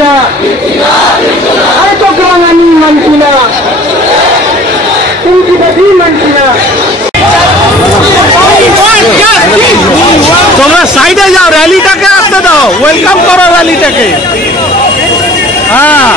না, আরে চক্রান আমি মানছি না, কুঞ্চিবাদী মানছি না। তোমরা সাইডে যাও, র্যালিটাকে আসতে দাও, ওয়েলকাম করো র্যালিটাকে। হ্যাঁ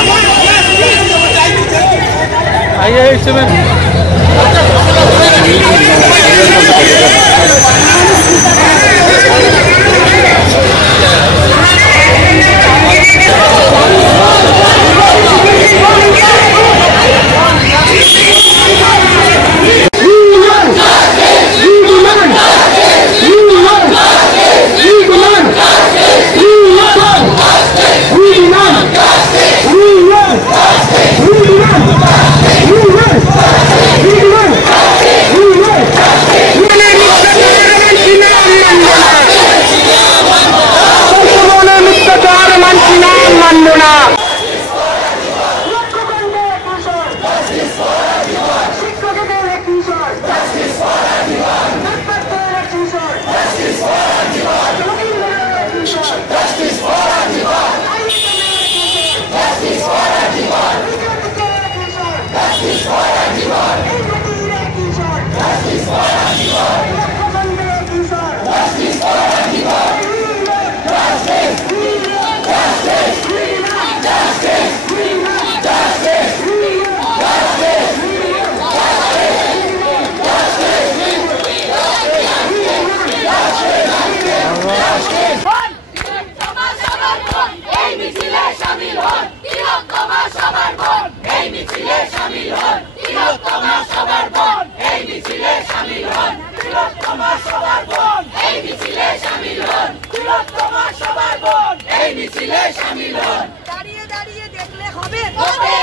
দাঁড়িয়ে দাঁড়িয়ে দেখলে হবে,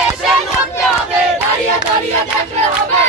এসে লড়তে হবে, দাঁড়িয়ে দাঁড়িয়ে দেখলে হবে।